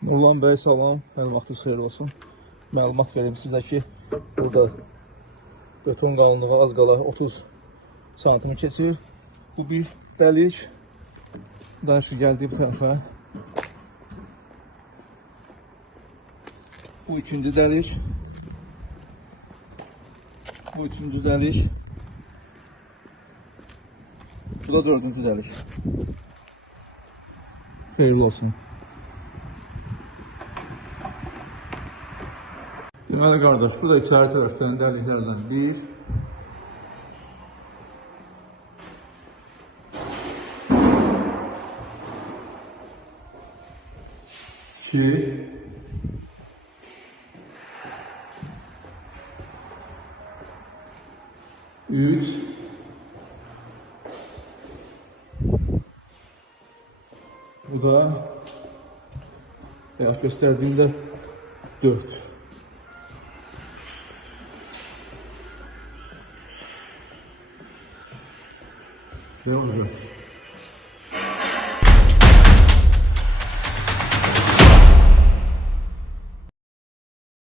Nurlan bəy, salam, hər vaxtınız xeyir olsun. Məlumat verim sizə ki, burada beton qalınlığı az qala 30 santimi keçir. Bu bir dəlik. Daha gəldi bu tərəfə. Bu ikinci dəlik. Bu üçüncü dəlik. Bu da dördüncü dəlik. Xeyirli olsun. Deməli qardaş, bu da içəri tərəfdən dəliklərdən bir. İki. Üç. Bu da beyaz gösterdiğimde 4. Ne oldu?